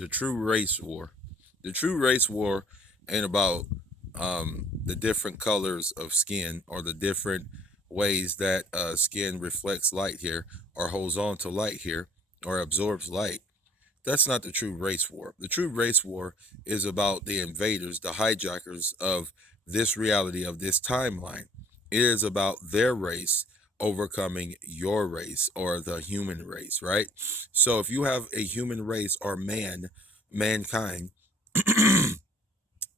the true race war. The true race war ain't about the different colors of skin or the different ways that skin reflects light here or holds on to light here or absorbs light. That's not the true race war. The true race war is about the invaders, the hijackers of this reality, of this timeline. It is about their race overcoming your race or the human race, right? So if you have a human race or mankind,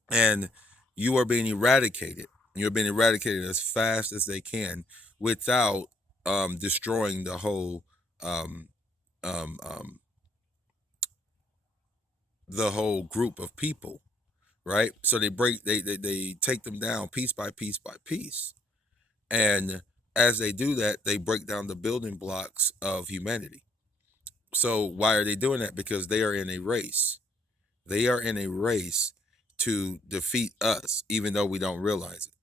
and you are being eradicated, you're being eradicated as fast as they can without destroying um, um, um, the whole group of people, right? So they take them down piece by piece by piece. And as they do that, they break down the building blocks of humanity. So why are they doing that? Because they are in a race. They are in a race to defeat us, even though we don't realize it.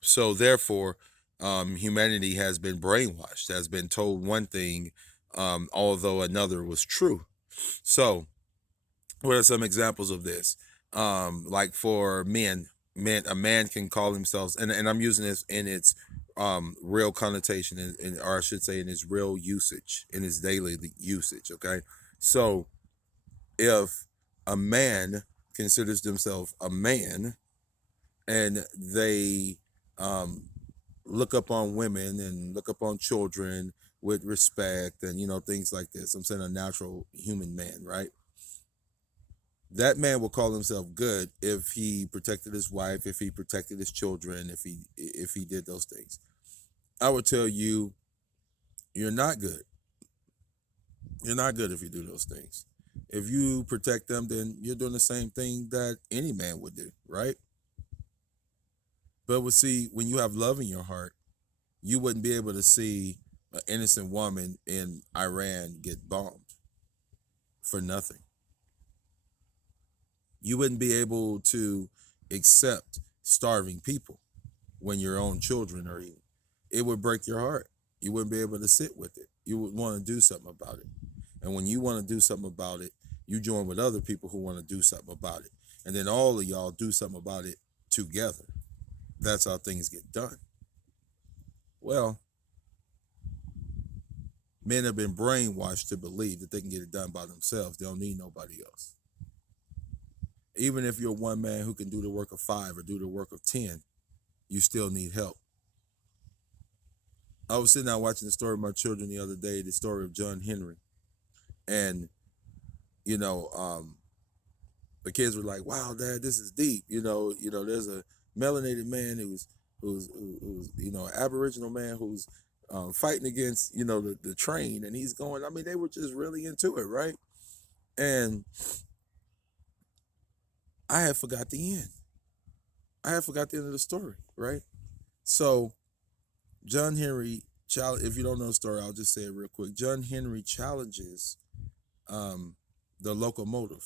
So therefore, humanity has been brainwashed, has been told one thing, although another was true. So what are some examples of this? Like for men, a man can call himself, and I'm using this in its real connotation, or I should say in its real usage, in its daily usage. Okay, so if a man considers themselves a man and they um, look up on women and look up on children with respect and things like this, I'm saying a natural human man, right? That man will call himself good if he protected his wife, if he protected his children, if he did those things. I would tell you, you're not good. You're not good if you do those things. If you protect them, then you're doing the same thing that any man would do, right? But see, when you have love in your heart, you wouldn't be able to see an innocent woman in Iran get bombed for nothing. You wouldn't be able to accept starving people when your own children are eating. It would break your heart. You wouldn't be able to sit with it. You would want to do something about it. And when you want to do something about it, you join with other people who want to do something about it. And then all of y'all do something about it together. That's how things get done. Well, men have been brainwashed to believe that they can get it done by themselves. They don't need nobody else. Even if you're one man who can do the work of five or do the work of 10, you still need help. I was sitting out watching the story of my children the other day, the story of John Henry. And, you know, the kids were like, wow, Dad, this is deep. There's a melanated man who's Aboriginal man who's fighting against, the train. And he's going, I mean, they were just really into it, right? And I had forgot the end. I had forgot the end of the story, right? So John Henry, if you don't know the story, I'll just say it real quick. John Henry challenges um, the locomotive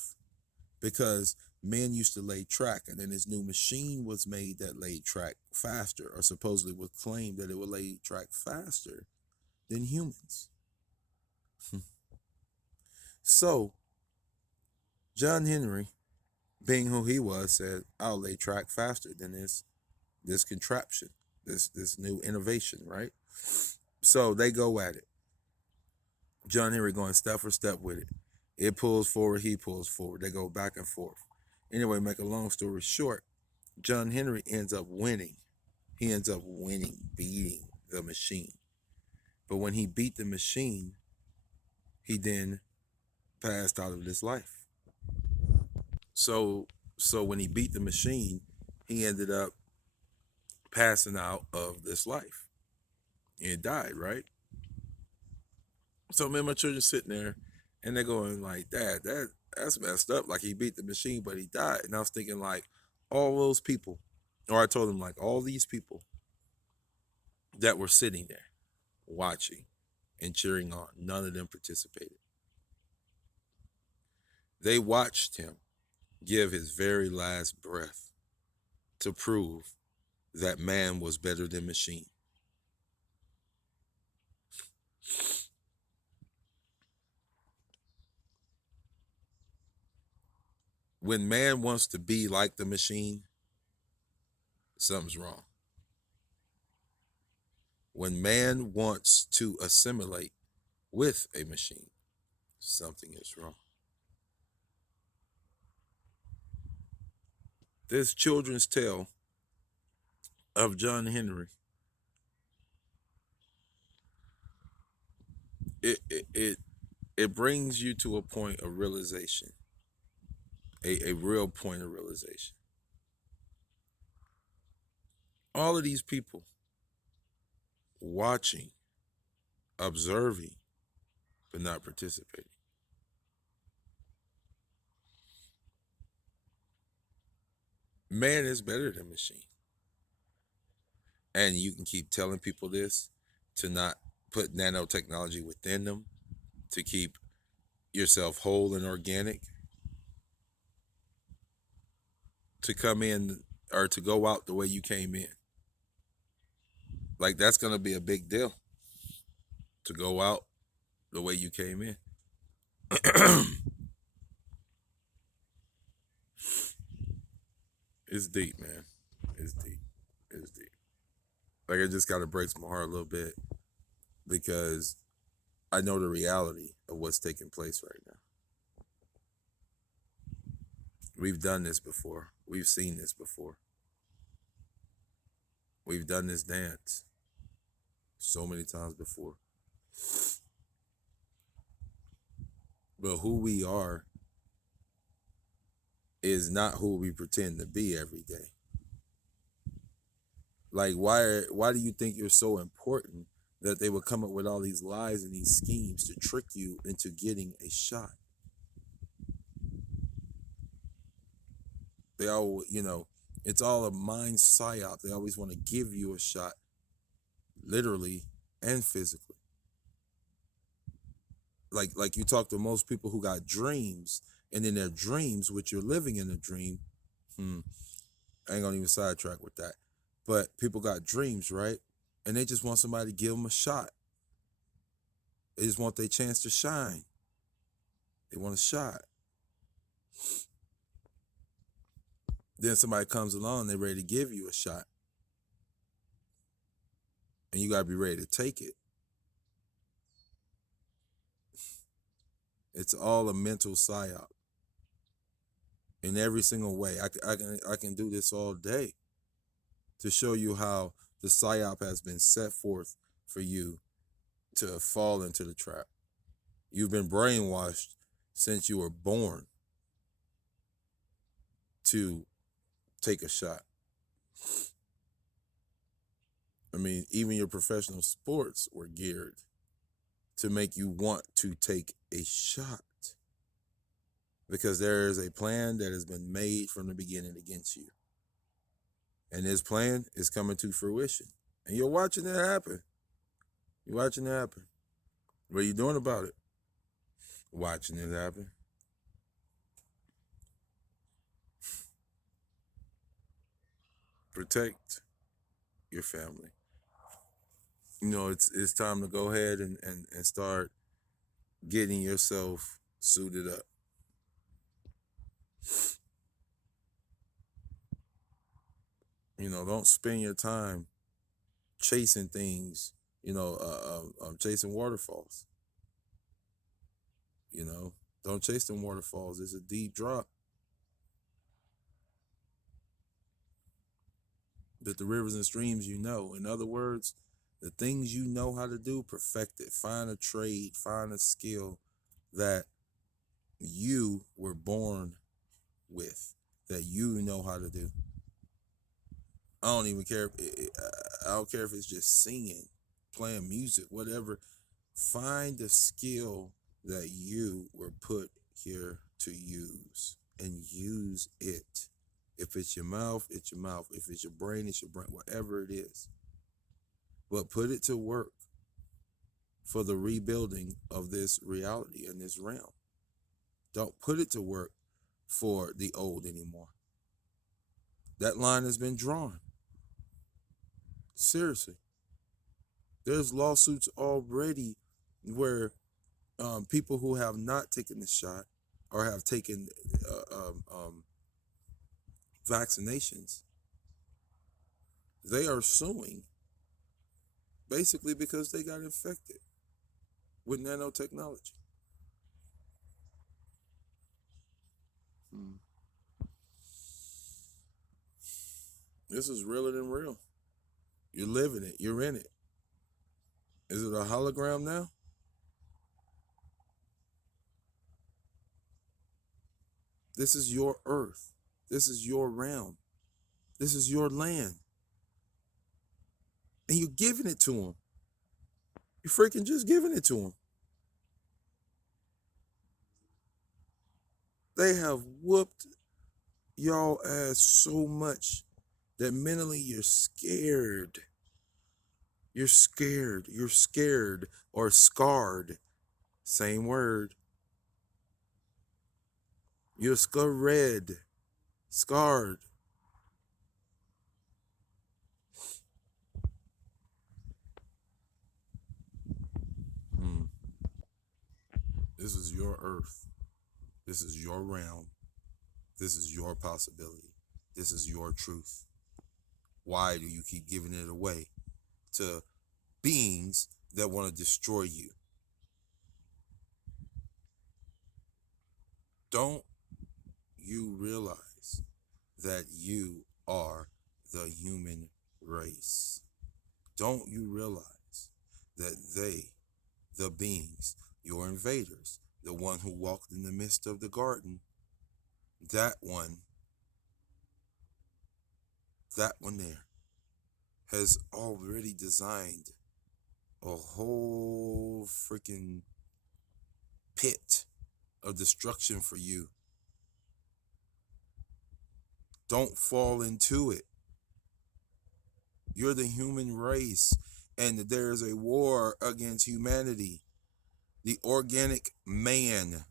because men used to lay track, and then this new machine was made that laid track faster, or supposedly would claim that it would lay track faster than humans. So John Henry, being who he was, said, "I'll lay track faster than this contraption, this new innovation, right?" So they go at it. John Henry going step for step with it. It pulls forward, he pulls forward. They go back and forth. Anyway, make a long story short, John Henry ends up winning. He ends up winning, beating the machine. But when he beat the machine, he then passed out of this life. So so when he beat the machine, he ended up passing out of this life and died, right? So me and my children sitting there and they're going like, Dad, that's messed up. Like he beat the machine, but he died. And I was thinking like all those people, or I told him like all these people that were sitting there watching and cheering on, none of them participated. They watched him give his very last breath to prove that man was better than machine. When man wants to be like the machine, something's wrong. When man wants to assimilate with a machine, something is wrong. This children's tale of John Henry, it brings you to a point of realization, a real point of realization. All of these people watching, observing, but not participating. Man is better than machine. And you can keep telling people this to not put nanotechnology within them, to keep yourself whole and organic, to come in or to go out the way you came in. Like that's going to be a big deal to go out the way you came in. It's deep, man. It's deep. It's deep. Like it just kind of breaks my heart a little bit because I know the reality of what's taking place right now. We've done this before. We've seen this before. We've done this dance so many times before. But who we are is not who we pretend to be every day. Like why do you think you're so important that they would come up with all these lies and these schemes to trick you into getting a shot? They all, it's all a mind psyop. They always want to give you a shot, literally and physically. Like you talk to most people who got dreams, and in their dreams, which you're living in a dream, I ain't gonna even sidetrack with that. But people got dreams, right? And they just want somebody to give them a shot. They just want their chance to shine. They want a shot. Then somebody comes along, they're ready to give you a shot. And you gotta be ready to take it. It's all a mental psyop. In every single way. I can do this all day to show you how the psyop has been set forth for you to fall into the trap. You've been brainwashed since you were born to take a shot. I mean, even your professional sports were geared to make you want to take a shot because there is a plan that has been made from the beginning against you. And this plan is coming to fruition. And you're watching it happen. You're watching it happen. What are you doing about it? Watching it happen. Protect your family. It's time to go ahead and start getting yourself suited up. Don't spend your time chasing things, chasing waterfalls. Don't chase them waterfalls. It's a deep drop. But the rivers and streams, in other words, the things you know how to do, perfect it. Find a trade, find a skill that you were born with, that you know how to do. I don't even care. I don't care if it's just singing, playing music, whatever. Find a skill that you were put here to use and use it. If it's your mouth, it's your mouth. If it's your brain, it's your brain. Whatever it is. But put it to work for the rebuilding of this reality and this realm. Don't put it to work for the old anymore. That line has been drawn. Seriously. There's lawsuits already where people who have not taken the shot or have taken uh, um, um, vaccinations, they are suing basically because they got infected with nanotechnology. Mm. This is realer than real. You're living it. You're in it. Is it a hologram now? This is your earth. This is your realm. This is your land. And you're giving it to them. You're freaking just giving it to them. They have whooped y'all ass so much that mentally you're scared. You're scared. You're scared or scarred. Same word. You're scared. Scarred. Mm. This is your earth. This is your realm. This is your possibility. This is your truth. Why do you keep giving it away to beings that want to destroy you? Don't you realize that you are the human race? Don't you realize that they, the beings, your invaders, the one who walked in the midst of the garden, that one there has already designed a whole freaking pit of destruction for you. Don't fall into it. You're the human race, and there's a war against humanity. The organic man.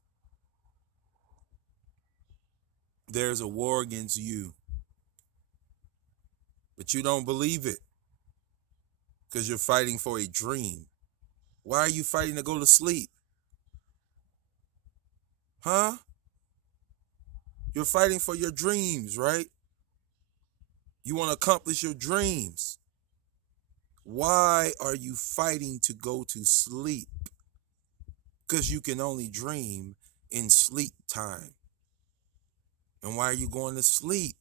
There's a war against you. But you don't believe it because you're fighting for a dream. Why are you fighting to go to sleep? Huh? You're fighting for your dreams, right? You want to accomplish your dreams. Why are you fighting to go to sleep? Because you can only dream in sleep time. And why are you going to sleep?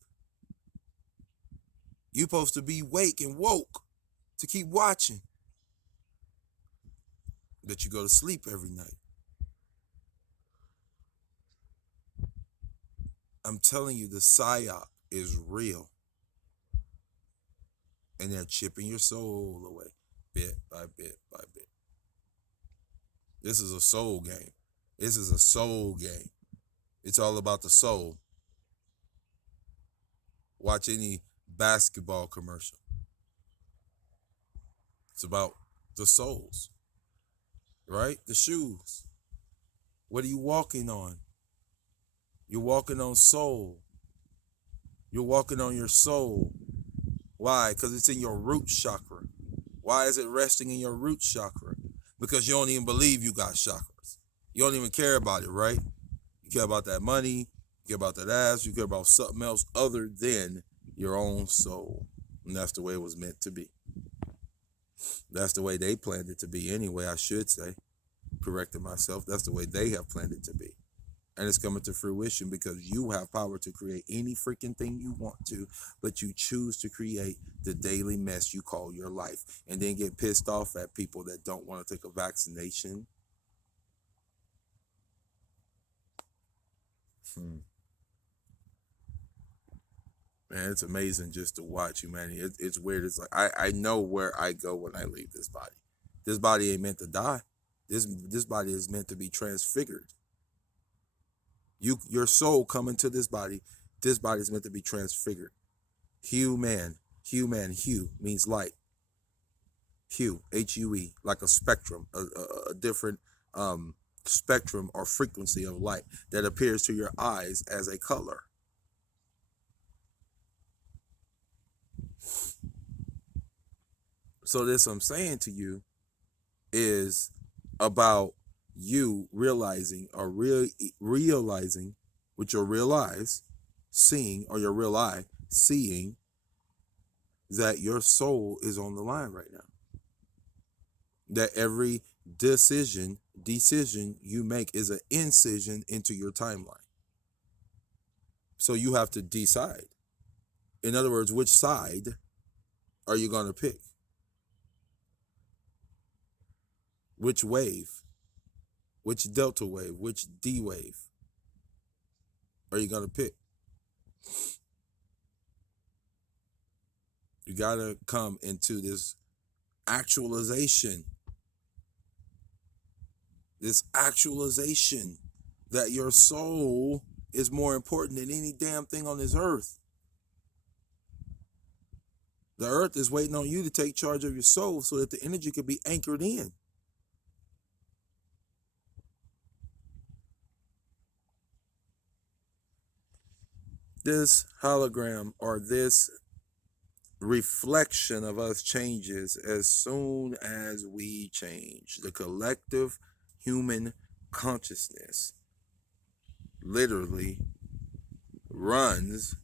You're supposed to be awake and woke to keep watching. But you go to sleep every night. I'm telling you, the psyop is real. And they're chipping your soul away, bit by bit by bit. This is a soul game. This is a soul game. It's all about the soul. Watch any basketball commercial. It's about the souls, right? The shoes. What are you walking on? You're walking on soul. You're walking on your soul. Why? Because it's in your root chakra. Why is it resting in your root chakra? Because you don't even believe you got chakras. You don't even care about it, right? You care about that money, you care about that ass, you care about something else other than your own soul. And that's the way it was meant to be. That's the way they planned it to be anyway, I should say. Correcting myself. That's the way they have planned it to be. And it's coming to fruition because you have power to create any freaking thing you want to, but you choose to create the daily mess you call your life and then get pissed off at people that don't want to take a vaccination. Man, it's amazing just to watch humanity. It's weird. It's like I know where I go when I leave this body. This body ain't meant to die. This body is meant to be transfigured. Your soul coming to this body. This body is meant to be transfigured. Human hue means light. Hue, Hue, like a spectrum, a different spectrum or frequency of light that appears to your eyes as a color. So this I'm saying to you is about you realizing or realizing with your real eyes, seeing, or your real eye, seeing that your soul is on the line right now. That every decision you make is an incision into your timeline. So you have to decide. In other words, which side are you going to pick? Which wave? Which delta wave? Which D wave are you going to pick? You got to come into this actualization. This actualization that your soul is more important than any damn thing on this earth. The earth is waiting on you to take charge of your soul so that the energy can be anchored in. This hologram or this reflection of us changes as soon as we change. The collective human consciousness literally runs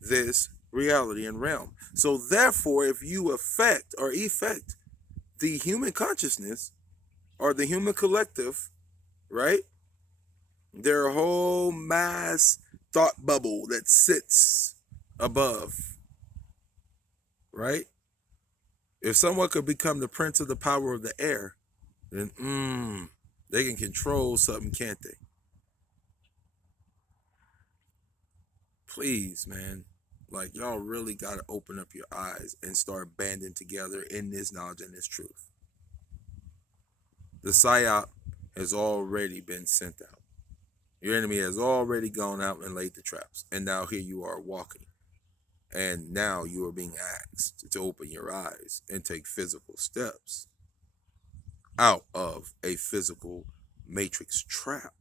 this reality and realm. So therefore, if you affect or effect the human consciousness or the human collective, right? Their whole mass thought bubble that sits above, right? If someone could become the prince of the power of the air, then they can control something, can't they? Please, man. Like, y'all really got to open up your eyes and start banding together in this knowledge and this truth. The PSYOP has already been sent out. Your enemy has already gone out and laid the traps. And now here you are walking. And now you are being asked to open your eyes and take physical steps out of a physical matrix trap.